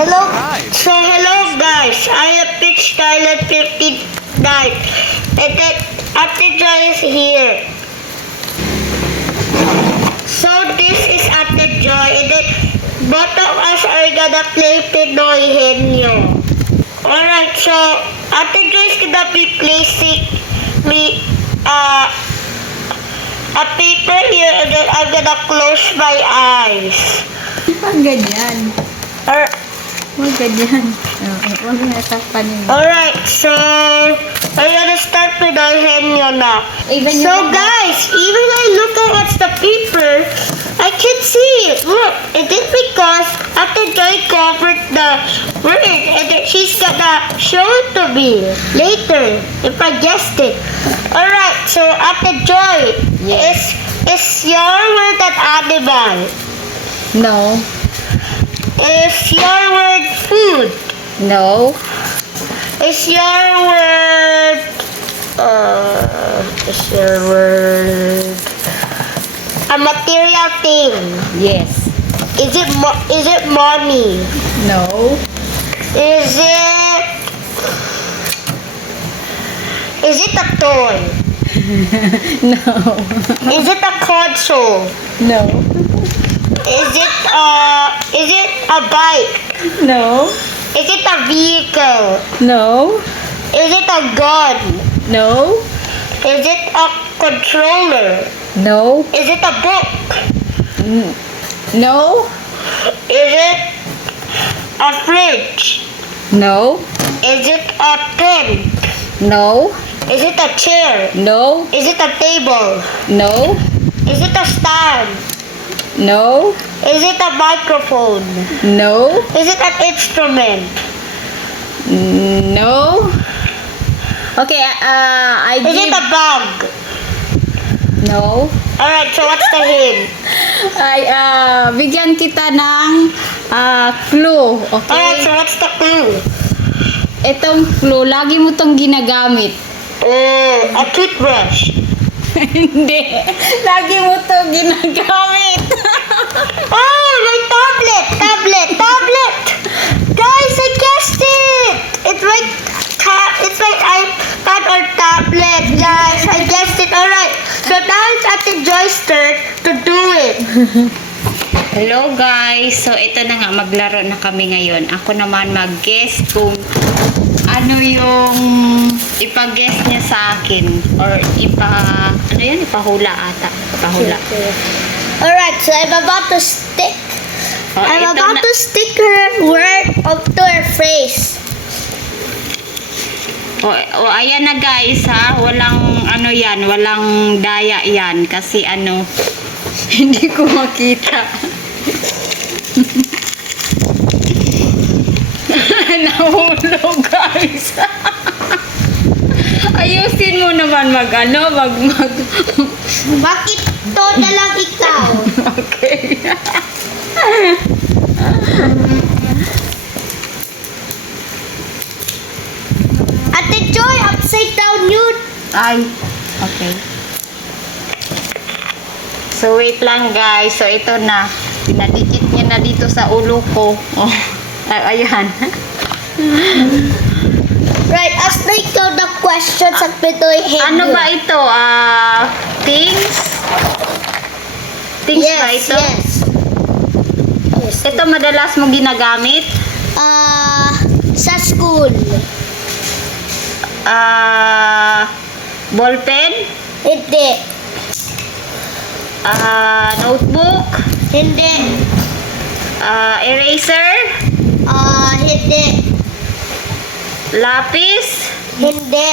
Hello, hello guys. I am Pitch Scarlet 59 and then Ate Joy is here. So this is Ate Joy and then both of us are gonna play Pinoy Henyo. Alright, so Ate Joy is gonna be placing me a paper here and then I'm gonna close my eyes. Huwag ganyan. Huwag ganyan. Huwag nga takpan yun. Alright, so I'm gonna start with our henyo na. So guys, even I look at the paper, I can see it. Look, it is because Ate Joy covered the word and then she's gonna show it to me later if I guessed it. Alright, so Ate Joy, Yes. is your word an animal? No. Is your word food? No. Is your word a material thing? Yes. Is it money? No. Is it a toy? No. Is it a console? No. Is it a bike? No. Is it a vehicle? No. Is it a gun? No. Is it a controller? No. Is it a book? No. Is it a fridge? No. Is it a pen? No. Is it a chair? No. Is it a table? No. Is it a stand? No. Is it a microphone? No. Is it an instrument? No. Okay, I Is it give... a bag? No. Alright, so what's the hint? Bigyan kita ng clue, Alright, okay? so what's the clue? Itong clue, lagi mo tong ginagamit. A toothbrush. Hindi. Lagi mo tong ginagamit. Oh, my tablet! Guys, I guessed it! It's like iPad or tablet, guys. I guessed it. Alright, so now it's Ate Joy's turn to do it. Hello guys. So ito na nga, maglaro na kami ngayon. Ako naman mag-guess kung ano yung ipag-guess niya sa akin. Or ipahula ata. Ipahula. Alright, so I'm about to stick. Oh, I'm ito about na- to stick her word up to her face. Ayan na guys ha. Walang ano yan. Walang daya yan. Kasi ano, hindi ko makita. Nahulog guys. Ayusin mo naman mag. Bakit to na lang ikaw? Okay. Ate Joy, upside down yun. Ay. Okay. So wait lang guys. So ito na. Pinadikit niya na dito sa ulo ko. Oh. Ayan. Right, ask na ikaw the question sa Pinoy Henyo. Ano ba ito? Things? Things ba ito? Yes. Ito madalas mo ginagamit? Sa school. Ballpen? Hindi. Notebook? Hindi. Eraser? Hindi. Lapis? Hindi.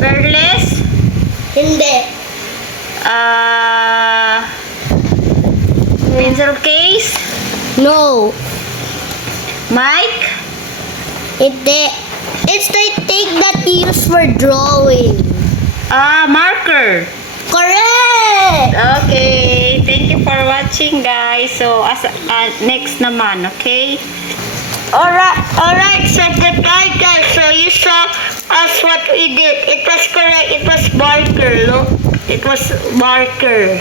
Perles? Hindi. Pencil case? No. Mic? Hindi. It's the thing that you use for drawing. Marker? Correct! Okay, thank you for watching guys. So, next naman, okay? Alright, so goodbye guys. So you saw us what we did. It was correct. It was marker, look. It was marker.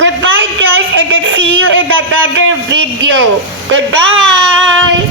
Goodbye guys and then see you another video. Goodbye!